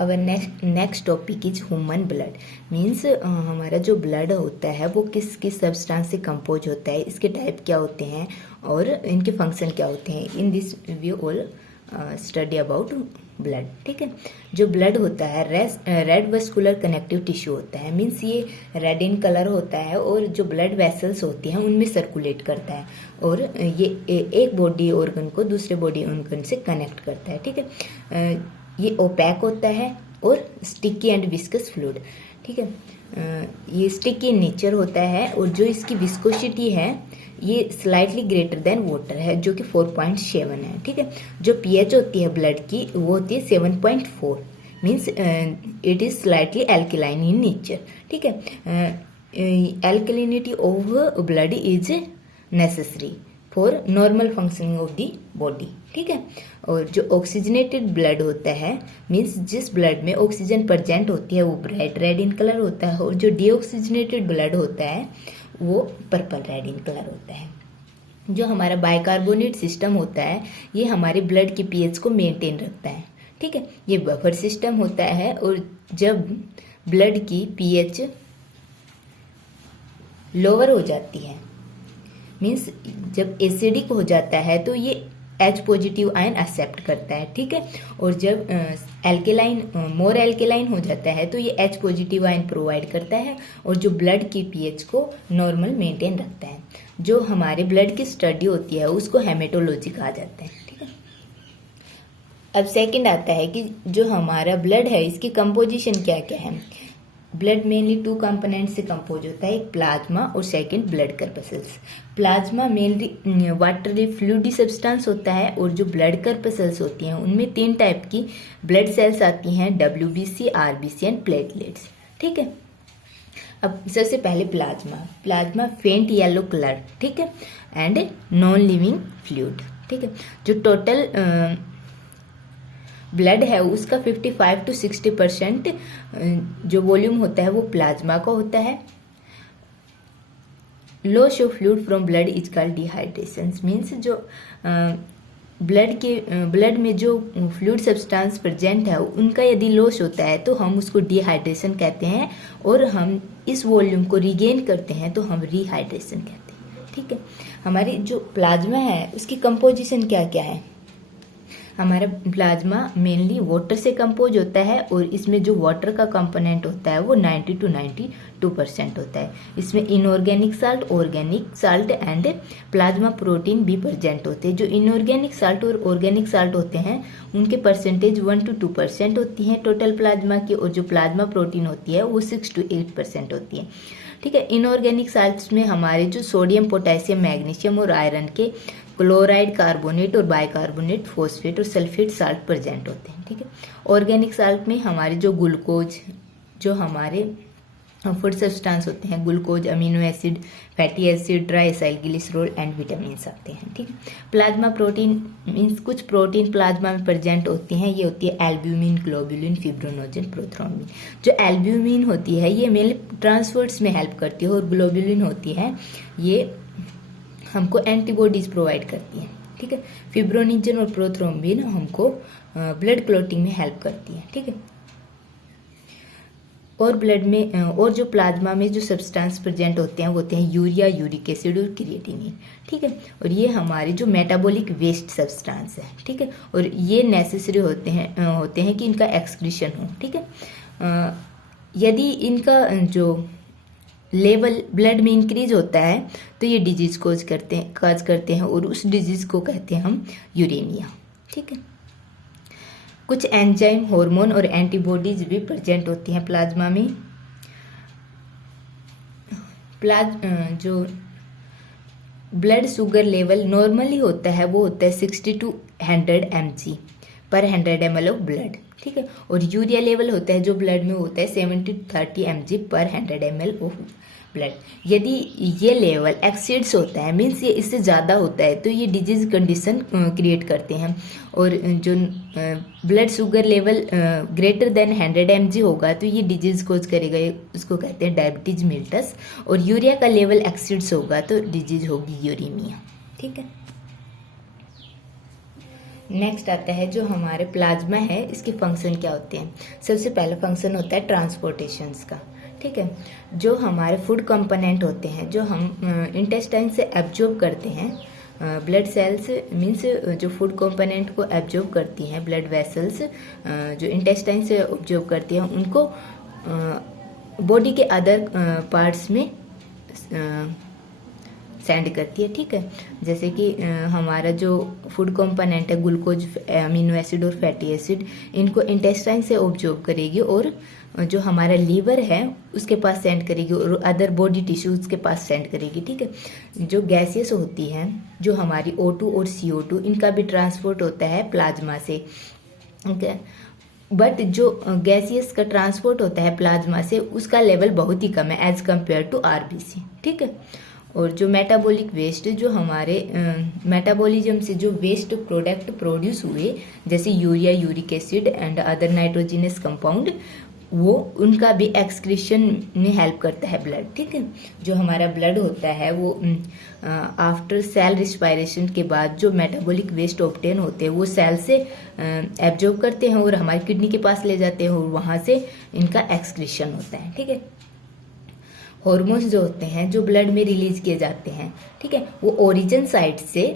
Our next topic is human blood. Means हमारा जो blood होता है वो किस किस सब्सटेंस से कंपोज होता है, इसके टाइप क्या होते हैं और इनके फंक्शन क्या होते हैं। In this we all study about blood. ठीक है, जो ब्लड होता है रेड वस्कुलर कनेक्टिव टिश्यू होता है। मीन्स ये रेड इन कलर होता है और जो ब्लड वेसल्स होती हैं उनमें सर्कुलेट करता है और ये एक बॉडी ऑर्गन को दूसरे बॉडी ऑर्गन से कनेक्ट करता है। ठीक है, ये ओपैक होता है और स्टिकी एंड विस्कस फ्लूइड। ठीक है, ये स्टिकी इन नेचर होता है और जो इसकी विस्कोसिटी है ये स्लाइटली ग्रेटर देन वाटर है जो कि 4.7 है। ठीक है, जो पीएच होती है ब्लड की वो होती है 7.4। Means it is slightly alkaline in nature. ठीक है, alkalinity of blood is necessary for normal functioning of the body. ठीक है, और जो ऑक्सीजनेटेड ब्लड होता है मीन्स जिस ब्लड में ऑक्सीजन प्रेजेंट होती है वो ब्राइट रेड इन कलर होता है और जो डीऑक्सीजनेटेड ब्लड होता है वो पर्पल रेड इन कलर होता है। जो हमारा बाइकार्बोनेट सिस्टम होता है ये हमारे ब्लड की पीएच को मेंटेन रखता है। ठीक है, ये बफर सिस्टम होता है और जब ब्लड की पीएच लोअर हो जाती है मीन्स जब एसिडिक हो जाता है तो ये H पॉजिटिव आयन एक्सेप्ट करता है। ठीक है, और जब एल्केलाइन मोर एल्केलाइन हो जाता है तो ये H पॉजिटिव आयन प्रोवाइड करता है और जो ब्लड की पीएच को नॉर्मल मेंटेन रखता है। जो हमारे ब्लड की स्टडी होती है उसको हेमेटोलॉजी कहा जाता है। ठीक है, अब सेकंड आता है कि जो हमारा ब्लड है इसकी कंपोजिशन क्या क्या है। ब्लड मेनली 2 कंपोनेंट से कंपोज होता है, एक प्लाज्मा और second blood corpuscles. Plasma mainly watery fluidy substance होता है और जो ब्लड कर्पसेल्स होती हैं उनमें 3 टाइप की ब्लड सेल्स आती हैं, WBC, RBC एंड प्लेटलेट्स। ठीक है, अब सबसे पहले प्लाज्मा फेंट येलो कलर। ठीक है, एंड नॉन लिविंग फ्लूइड। ठीक है, जो टोटल ब्लड है उसका 55 to 60% जो वॉल्यूम होता है वो प्लाज्मा का होता है। Loss of fluid from blood is called dehydration. Means जो ब्लड में जो फ्लूइड सब्सटेंस प्रेजेंट है उनका यदि लॉस होता है तो हम उसको डिहाइड्रेशन कहते हैं और हम इस वॉल्यूम को रिगेन करते हैं तो हम रिहाइड्रेशन कहते हैं। ठीक है, हमारी जो प्लाज्मा है उसकी कंपोजिशन क्या क्या है। हमारा प्लाज्मा मेनली वाटर से कंपोज होता है और इसमें जो वाटर का कंपोनेंट होता है वो 90 to 92% होता है। इसमें inorganic salt, organic salt and plasma protein भी प्रेजेंट होते हैं। जो इनऑर्गेनिक साल्ट और ऑर्गेनिक साल्ट होते हैं उनके परसेंटेज 1 to 2% होती हैं टोटल प्लाज्मा की और जो प्लाज्मा प्रोटीन होती है वो 6 to 8% होती है। ठीक है, इनऑर्गेनिक साल्ट्स में हमारे जो सोडियम, पोटेशियम, मैग्नीशियम और आयरन के क्लोराइड, कार्बोनेट और बाइकार्बोनेट, फॉस्फेट और सल्फेट साल्ट प्रेजेंट होते हैं। ठीक है, ऑर्गेनिक साल्ट में हमारे जो ग्लूकोज, जो हमारे फूड सब्सटेंस होते हैं, glucose, amino acid, fatty acid, triacyl glycerol and vitamin आते हैं। ठीक है, प्लाज्मा प्रोटीन मीन्स कुछ प्रोटीन प्लाज्मा में प्रेजेंट होती हैं। ये होती है एल्ब्यूमिन, ग्लोबुलिन, फिब्रोनोजन, प्रोथ्रोम्बिन। जो एल्ब्यूमिन होती है ये मेल ट्रांसपोर्ट्स में हेल्प करती है और ग्लोबुलिन होती है ये हमको एंटीबॉडीज प्रोवाइड करती है। ठीक है, फिब्रोनिजन और प्रोथ्रोम्बिन हमको ब्लड क्लॉटिंग में हेल्प करती है। ठीक है, और ब्लड में और जो प्लाज्मा में जो सब्सटेंस प्रेजेंट होते हैं वो होते हैं यूरिया, यूरिक एसिड और क्रिएटिनिन। ठीक है, और ये हमारे जो मेटाबॉलिक वेस्ट सब्सटेंस है। ठीक है, और ये नेसेसरी होते हैं कि इनका एक्सक्रीशन हो। ठीक है, यदि इनका जो लेवल ब्लड में इंक्रीज होता है तो ये डिजीज काज करते हैं और उस डिजीज को कहते हैं हम यूरेनिया। ठीक है, कुछ एंजाइम, हार्मोन और एंटीबॉडीज भी प्रेजेंट होती हैं प्लाज्मा में। जो ब्लड शुगर लेवल नॉर्मली होता है वो होता है 60 to 100 mg पर 100 ml ऑफ ब्लड। ठीक है, और यूरिया लेवल होता है जो ब्लड में होता है 70 to 30 mg पर 100 ml ऑफ ब्लड। यदि ये लेवल एक्सीड्स होता है मीन्स ये इससे ज़्यादा होता है तो ये डिजीज कंडीशन क्रिएट करते हैं। और जो blood sugar level greater than 100 mg होगा तो ये डिजीज कोज करेगा, उसको कहते हैं डायबिटीज मिल्टस। और यूरिया का लेवल एक्सीड्स होगा तो डिजीज होगी यूरेमिया। ठीक है, नेक्स्ट आता है जो हमारे प्लाज्मा है, इसके फंक्शन क्या होते हैं। सबसे पहला फंक्शन होता है ट्रांसपोर्टेशंस का, ठीक है। जो हमारे फूड कंपोनेंट होते हैं जो हम इंटेस्टाइन से एब्जॉर्ब करते हैं, ब्लड सेल्स मीन्स जो फूड कंपोनेंट को एब्जॉर्ब करती हैं, ब्लड वेसल्स जो इंटेस्टाइन से एब्जॉर्ब करती हैं, उनको बॉडी के अदर पार्ट्स में सेंड करती है, ठीक है। जैसे कि हमारा जो फूड कंपोनेंट है, ग्लूकोज, अमीनो एसिड और फैटी एसिड, इनको इंटेस्टाइन से ऑब्जॉर्ब करेगी और जो हमारा लीवर है उसके पास सेंड करेगी और अदर बॉडी टिश्यूज के पास सेंड करेगी, ठीक है। जो गैसेस होती हैं, जो हमारी O2 और CO2, इनका भी ट्रांसपोर्ट होता है प्लाज्मा से, ठीक है। बट जो गैसियस का ट्रांसपोर्ट होता है प्लाज्मा से, उसका लेवल बहुत ही कम है एज कम्पेयर टू RBC, ठीक है। और जो मेटाबॉलिक वेस्ट, जो हमारे मेटाबॉलिज्म से जो वेस्ट प्रोडक्ट प्रोड्यूस हुए, जैसे urea, uric acid and other nitrogenous compound, वो उनका भी एक्सक्रीशन में हेल्प करता है ब्लड, ठीक है। जो हमारा ब्लड होता है वो आफ्टर सेल रिस्पायरेशन के बाद जो मेटाबॉलिक वेस्ट ऑब्टेन होते हैं वो सेल से एब्जॉर्ब करते हैं और हमारी किडनी के पास ले जाते हैं और वहां से इनका एक्सक्रीशन होता है, ठीक है। हॉर्मोन्स जो होते हैं जो ब्लड में रिलीज किए जाते हैं, ठीक है, वो ओरिजिन साइट से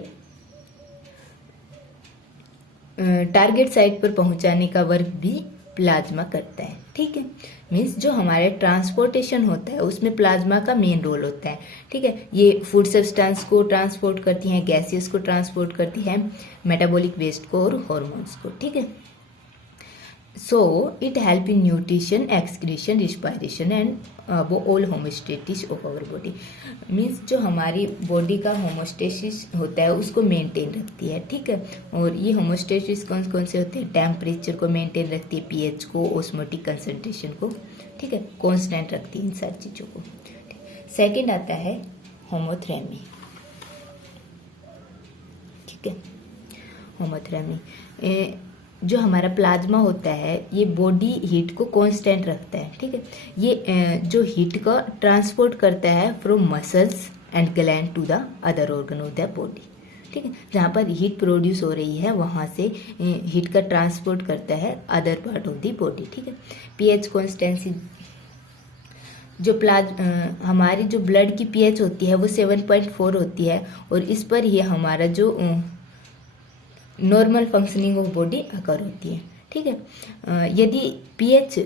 टारगेट साइट पर पहुंचाने का वर्क भी प्लाज्मा करता है, ठीक है। मीन्स जो हमारे ट्रांसपोर्टेशन होता है उसमें प्लाज्मा का मेन रोल होता है, ठीक है। ये फूड सब्सटेंस को ट्रांसपोर्ट करती हैं, गैसेस को ट्रांसपोर्ट करती है, मेटाबॉलिक वेस्ट को और हॉर्मोन्स को, ठीक है। So it help in nutrition, excretion, respiration and all homeostasis of our body. Means जो हमारी बॉडी का होमोस्टेसिस होता है उसको मेंटेन रखती है, ठीक है। और ये होमोस्टेसिस कौन कौन से होते हैं, टेम्परेचर को मेंटेन रखती है, pH को, ऑस्मोटिक कंसंट्रेशन को, ठीक है, कांस्टेंट रखती है इन सारी चीज़ों को। सेकेंड आता है होमोथेरेमी, ठीक है। होमोथेरेमी जो हमारा प्लाज्मा होता है ये बॉडी हीट को कांस्टेंट रखता है, ठीक है। ये जो हीट का ट्रांसपोर्ट करता है from muscles and gland to the other organ of the body, ठीक है। जहाँ पर हीट प्रोड्यूस हो रही है वहाँ से हीट का ट्रांसपोर्ट करता है other part of the body, ठीक है। pH कॉन्स्टेंसी, जो हमारी जो ब्लड की pH होती है वो 7.4 होती है और इस पर ही हमारा जो नॉर्मल फंक्शनिंग ऑफ बॉडी अकर होती है, ठीक है। यदि pH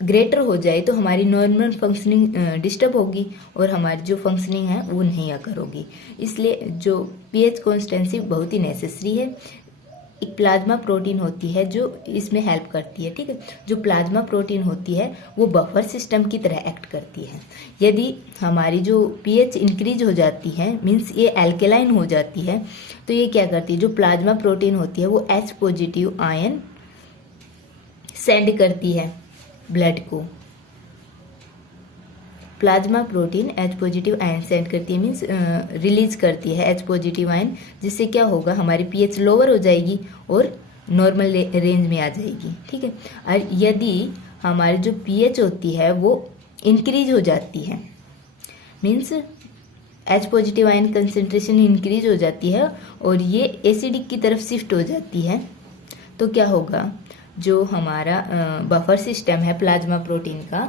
ग्रेटर हो जाए तो हमारी नॉर्मल फंक्शनिंग डिस्टर्ब होगी और हमारी जो फंक्शनिंग है वो नहीं अकर होगी। इसलिए जो pH कॉन्स्टेंसी बहुत ही नेसेसरी है। एक प्लाज्मा प्रोटीन होती है जो इसमें हेल्प करती है, ठीक है। जो प्लाज्मा प्रोटीन होती है वो बफर सिस्टम की तरह एक्ट करती है। यदि हमारी जो pH इंक्रीज हो जाती है, मीन्स ये एल्केलाइन हो जाती है, तो ये क्या करती है, जो प्लाज्मा प्रोटीन होती है वो H पॉजिटिव आयन सेंड करती है ब्लड को। Plasma protein H positive ion send करती है, मीन्स रिलीज करती है H पॉजिटिव आयन, जिससे क्या होगा, हमारी pH लोअर हो जाएगी और नॉर्मल रेंज में आ जाएगी, ठीक है। और यदि हमारी जो pH होती है वो इंक्रीज हो जाती है, means H positive ion concentration increase हो जाती है और ये एसिडिक की तरफ शिफ्ट हो जाती है, तो क्या होगा, जो हमारा बफर सिस्टम है प्लाज्मा प्रोटीन का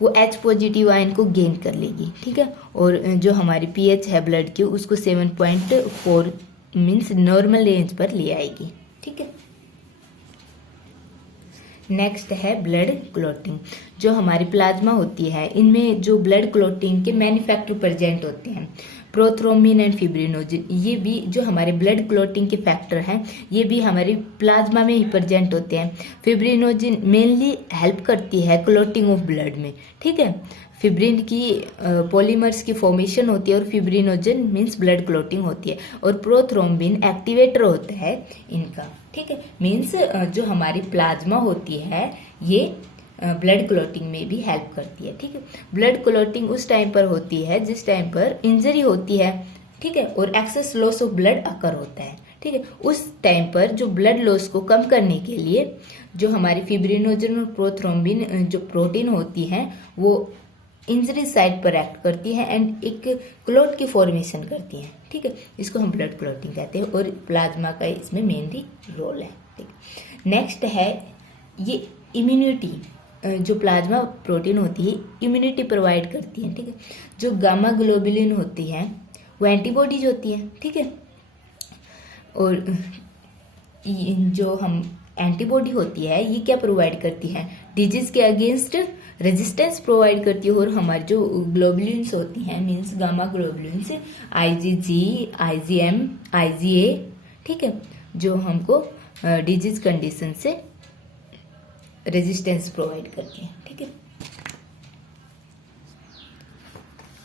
वो H पॉजिटिव आयन को गेन कर लेगी, ठीक है। और जो हमारी pH है ब्लड की उसको 7.4 मीन्स नॉर्मल रेंज पर ले आएगी, ठीक है। नेक्स्ट है ब्लड क्लॉटिंग। जो हमारी प्लाज्मा होती है इनमें जो ब्लड क्लॉटिंग के मैन्युफैक्चर प्रेजेंट होते हैं, प्रोथ्रोम्बिन एंड फिब्रिनोजिन, ये भी जो हमारे ब्लड क्लॉटिंग के फैक्टर हैं ये भी हमारी प्लाज्मा में ही प्रेजेंट होते हैं। फिब्रिनोजिन मेनली हेल्प करती है क्लॉटिंग ऑफ ब्लड में, ठीक है। फिब्रिन की पॉलीमर्स की फॉर्मेशन होती है और फिब्रिनोजिन मीन्स ब्लड क्लॉटिंग होती है और प्रोथ्रोम्बिन एक्टिवेटर होता है इनका, ठीक है। मीन्स जो हमारी प्लाज्मा होती है ये ब्लड क्लॉटिंग में भी हेल्प करती है, ठीक है। ब्लड क्लॉटिंग उस टाइम पर होती है जिस टाइम पर इंजरी होती है, ठीक है, और एक्सेस लॉस ऑफ ब्लड अकर होता है, ठीक है। उस टाइम पर जो ब्लड लॉस को कम करने के लिए जो हमारी फिब्रिनोजन और प्रोथ्रोम्बिन जो प्रोटीन होती है वो इंजरी साइट पर एक्ट करती है एंड एक क्लॉट की फॉर्मेशन करती है, ठीक है, इसको हम ब्लड क्लॉटिंग कहते हैं और प्लाज्मा का इसमें मेनली रोल है। ठीक, नेक्स्ट है ये इम्यूनिटी। जो प्लाज्मा प्रोटीन होती है इम्यूनिटी प्रोवाइड करती है। ठीक है, जो गामा ग्लोबुलिन होती है वो एंटीबॉडीज होती है। ठीक है, और जो हम एंटीबॉडी होती है ये क्या प्रोवाइड करती है, डिजीज के अगेंस्ट रेजिस्टेंस प्रोवाइड करती है। और हमारी जो ग्लोबुलिन्स होती हैं means gamma globulins IgG, IgM, IgA, ठीक है, जो हमको डिजीज कंडीशन से रेजिस्टेंस प्रोवाइड करती है। ठीक है,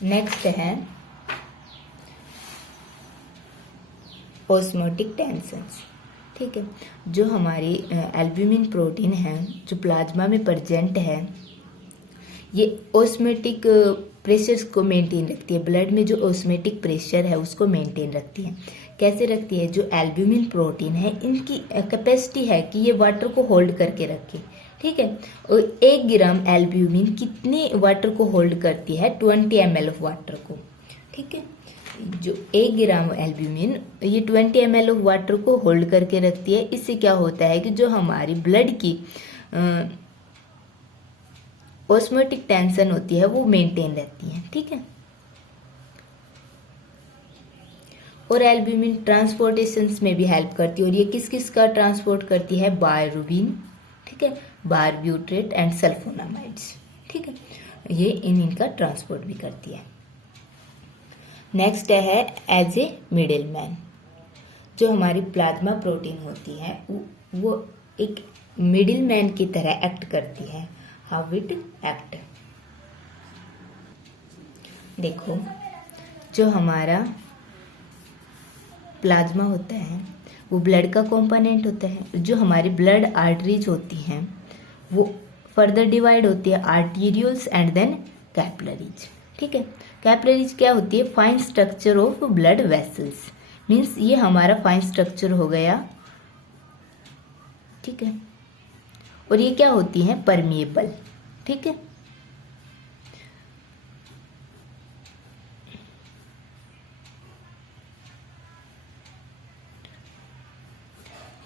नेक्स्ट है ऑस्मोटिक टेंशंस। ठीक है, जो हमारी एल्ब्यूमिन प्रोटीन है जो प्लाज्मा में प्रेजेंट है ये ऑस्मोटिक प्रेशर को मेंटेन रखती है। ब्लड में जो ऑस्मोटिक प्रेशर है उसको मेंटेन रखती है। कैसे रखती है, जो एल्ब्यूमिन प्रोटीन है इनकी कैपेसिटी है कि ये वाटर को होल्ड करके रखे। ठीक है, और 1 ग्राम एल्ब्यूमिन कितने वाटर को होल्ड करती है, 20 ml ऑफ वाटर को। ठीक है, जो 1 ग्राम एल्ब्यूमिन ये 20 ml ऑफ वाटर को होल्ड करके रखती है। इससे क्या होता है कि जो हमारी ब्लड की ऑस्मोटिक टेंशन होती है वो मेंटेन रहती है। ठीक है, और एल्ब्यूमिन ट्रांसपोर्टेशन में भी हेल्प करती है। और ये किस किस का ट्रांसपोर्ट करती है, बायरुबिन, ठीक है, बारब्यूट्रेट एंड सल्फोनामाइड्स। ठीक है, ये इनका ट्रांसपोर्ट भी करती है। नेक्स्ट है एज ए मिडिल मैन। जो हमारी प्लाज्मा प्रोटीन होती है वो एक मिडिल मैन की तरह एक्ट करती है। हाउ इट एक्ट, देखो, जो हमारा प्लाज्मा होता है वो ब्लड का कंपोनेंट होता है। जो हमारी ब्लड आर्टरीज होती हैं वो फर्दर डिवाइड होती है आर्टीरियल्स एंड देन कैपिलरीज। ठीक है, कैपिलरीज क्या होती है, fine structure of blood vessels, means ये हमारा फाइन स्ट्रक्चर हो गया। ठीक है, और ये क्या होती है, परमिएबल। ठीक है,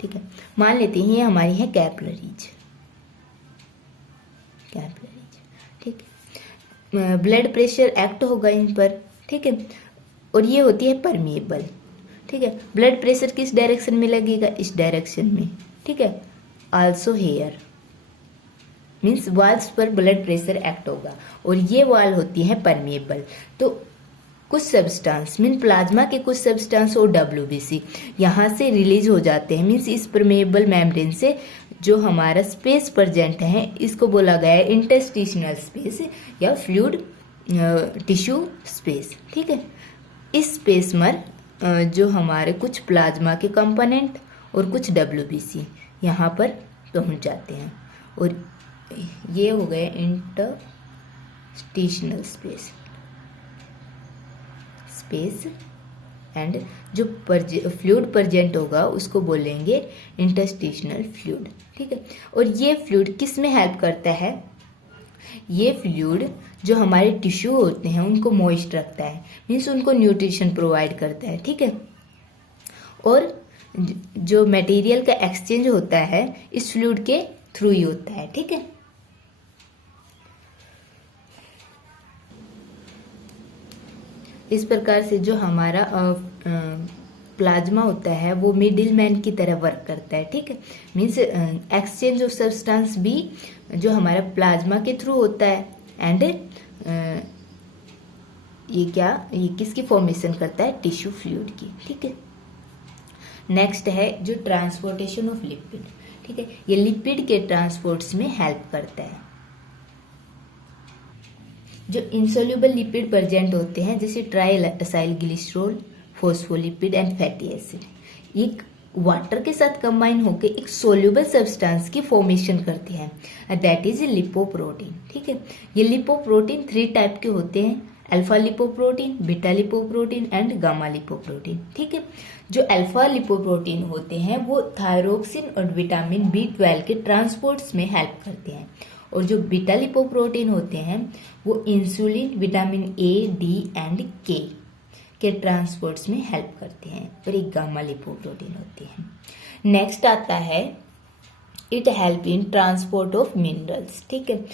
ठीक है, मान लेते हैं ये हमारी है कैपिलरीज। ठीक है, ब्लड प्रेशर एक्ट होगा इन पर। ठीक है, और ये होती है परमिएबल। ठीक है, ब्लड प्रेशर किस डायरेक्शन में लगेगा, इस डायरेक्शन में। ठीक है, आल्सो हेयर मीन्स वाल्स पर ब्लड प्रेशर एक्ट होगा। और ये वाल होती है परमिएबल। तो कुछ सब्सटेंस मीन प्लाज्मा के कुछ सब्सटेंस और WBC यहाँ से रिलीज हो जाते हैं। मीन्स इस परमेबल मेम्ब्रेन से जो हमारा स्पेस प्रेजेंट है इसको बोला गया है इंटरस्टिशनल स्पेस या फ्लूइड टिश्यू स्पेस। ठीक है, इस स्पेस में जो हमारे कुछ प्लाज्मा के कंपोनेंट और कुछ WBC यहाँ पर पहुँच जाते हैं। और ये हो गए इंटरस्टिशनल स्पेस एंड जो फ्लूइड प्रेजेंट होगा उसको बोलेंगे इंटरस्टिशनल फ्लूइड। ठीक है, और ये फ्लूइड किस में हेल्प करता है, ये फ्लूइड जो हमारे टिश्यू होते हैं उनको मॉइस्ट रखता है, मीन्स उनको न्यूट्रिशन प्रोवाइड करता है। ठीक है, और जो मटेरियल का एक्सचेंज होता है इस फ्लूइड के थ्रू ही होता है। ठीक है, इस प्रकार से जो हमारा प्लाज्मा होता है वो मिडिल मैन की तरह वर्क करता है। ठीक है, मीन्स एक्सचेंज ऑफ सब्सटेंस भी जो हमारा प्लाज्मा के थ्रू होता है एंड ये किसकी फॉर्मेशन करता है, टिश्यू फ्लूइड की। ठीक है, नेक्स्ट है जो ट्रांसपोर्टेशन ऑफ लिपिड। ठीक है, ये लिपिड के ट्रांसपोर्ट्स में हेल्प करता है। जो इंसोल्यूबल लिपिड प्रेजेंट होते हैं जैसे try acyl glycerol, phospholipid and fatty acid, ये वाटर के साथ कंबाइन होकर एक सोल्यूबल सब्सटेंस की फॉर्मेशन करते हैं, दैट इज लिपोप्रोटीन। ठीक है, ये लिपोप्रोटीन 3 टाइप के होते हैं, alpha lipoprotein, beta lipoprotein and gamma lipoprotein. ठीक है, जो अल्फा लिपोप्रोटीन होते हैं वो थायरोक्सिन और विटामिन B12 के ट्रांसपोर्ट्स में हेल्प करते हैं। और जो बीटा लिपोप्रोटीन होते हैं वो insulin, vitamin A, D and K के ट्रांसपोर्ट्स में हेल्प करते हैं और एक गामा लिपोप्रोटीन होते हैं। नेक्स्ट आता है it help in transport of minerals. ठीक है,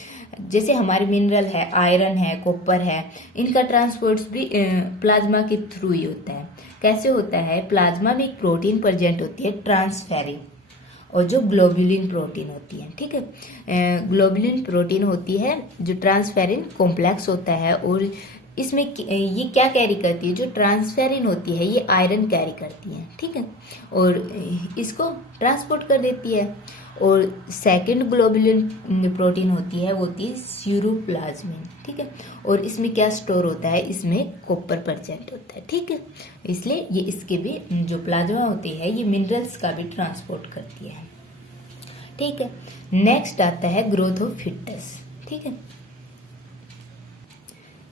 जैसे हमारे मिनरल है, आयरन है, कॉपर है, इनका ट्रांसपोर्ट भी प्लाज्मा के थ्रू ही होता है। कैसे होता है? प्लाज्मा में एक प्रोटीन प्रेजेंट होती है ट्रांसफेरिन, और जो ग्लोबुलिन प्रोटीन होती है। ठीक है, ग्लोबुलिन प्रोटीन होती है जो ट्रांसफेरिन कॉम्प्लेक्स होता है, और इसमें ये क्या कैरी करती है? जो ट्रांसफेरिन होती है ये आयरन कैरी करती है। ठीक है, और इसको ट्रांसपोर्ट कर देती है। और सेकंड ग्लोबुलिन प्रोटीन होती है, वो होती है सीरोप्लाज्मिन। ठीक है, और इसमें क्या स्टोर होता है? इसमें कॉपर प्रेजेंट होता है। ठीक है, इसलिए ये इसके भी जो प्लाज्मा होती है ये मिनरल्स का भी ट्रांसपोर्ट करती है। ठीक है, नेक्स्ट आता है ग्रोथ ऑफ फिटस। ठीक है,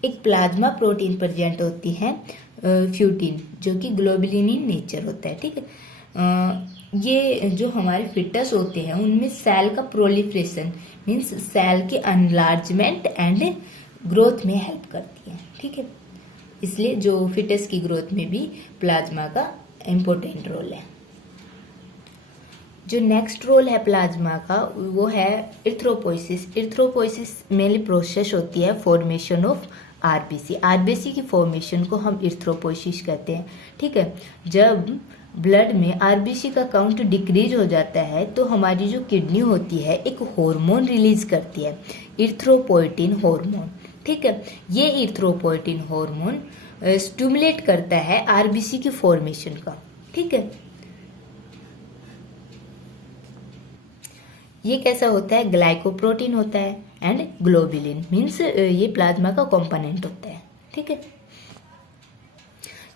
एक प्लाज्मा प्रोटीन प्रेजेंट होती है फ्यूटिन, जो कि ग्लोबुलिन इन नेचर होता है। ठीक है, ये जो हमारे फिटस होते हैं उनमें सेल का प्रोलिफरेशन मीन्स सेल के अनलार्जमेंट एंड ग्रोथ में हेल्प करती है। ठीक है, इसलिए जो फिटस की ग्रोथ में भी प्लाज्मा का इम्पोर्टेंट रोल है। जो नेक्स्ट रोल है प्लाज्मा का वो है इरिथ्रोपोइसिस। इरिथ्रोपोइसिस मेनली प्रोसेस होती है फॉर्मेशन ऑफ आरबीसी। आरबीसी की फॉर्मेशन को हम इरिथ्रोपोइसिस कहते हैं। ठीक है, जब ब्लड में आरबीसी का काउंट डिक्रीज हो जाता है तो हमारी जो किडनी होती है एक हार्मोन रिलीज करती है, इरिथ्रोपोइटिन हार्मोन। ठीक है, ये इरिथ्रोपोइटिन हार्मोन स्टिमुलेट करता है आरबीसी की फॉर्मेशन का। ठीक है, ये कैसा होता है? ग्लाइकोप्रोटीन होता है एंड ग्लोबुलिन मीन्स ये प्लाज्मा का कंपोनेंट होता है। ठीक है,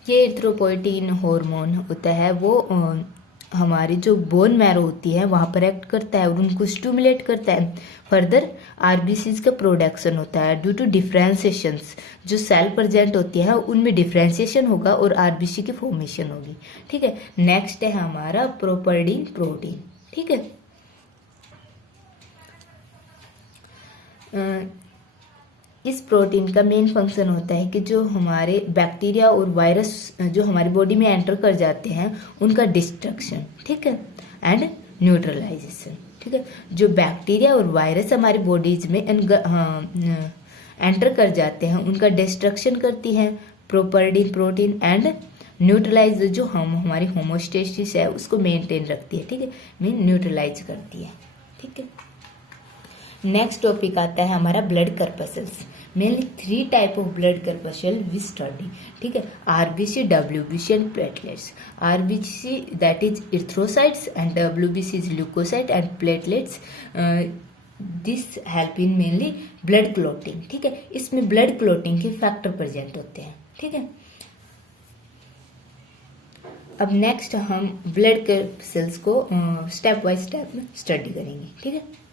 ये इरिथ्रोपोइटिन हार्मोन होता है वो हमारी जो बोन मैरो होती है वहां पर एक्ट करता है और उनको स्टिमुलेट करता है। फर्दर आरबीसीज का प्रोडक्शन होता है ड्यू टू डिफरेंशिएशंस। जो सेल प्रेजेंट होती है उनमें डिफरेंशिएशन होगा और आरबीसी की फॉर्मेशन होगी। ठीक है, नेक्स्ट है हमारा प्रोपर्डिन प्रोटीन। ठीक है, इस प्रोटीन का मेन फंक्शन होता है कि जो हमारे बैक्टीरिया और वायरस जो हमारी बॉडी में एंटर कर जाते हैं उनका डिस्ट्रक्शन। ठीक है, एंड न्यूट्रलाइजेशन। ठीक है, जो बैक्टीरिया और वायरस हमारी बॉडीज में एंटर कर जाते हैं उनका डिस्ट्रक्शन करती है प्रोपर्डिन प्रोटीन, एंड न्यूट्रलाइज जो हमारी होमोस्टेसिस है उसको मेंटेन रखती है। ठीक है, मीन न्यूट्रलाइज करती है। ठीक है, नेक्स्ट टॉपिक आता है हमारा blood corpuscles. Mainly 3 type of blood corpuscle we study. ठीक है, RBC, WBC and platelets. RBC that is erythrocytes and WBC is leucocyte and platelets this help in mainly blood clotting. ठीक है, इसमें blood clotting के factor present होते हैं। ठीक है, अब नेक्स्ट हम ब्लड कर्पसल्स को स्टेप बाय स्टेप स्टडी करेंगे। ठीक है।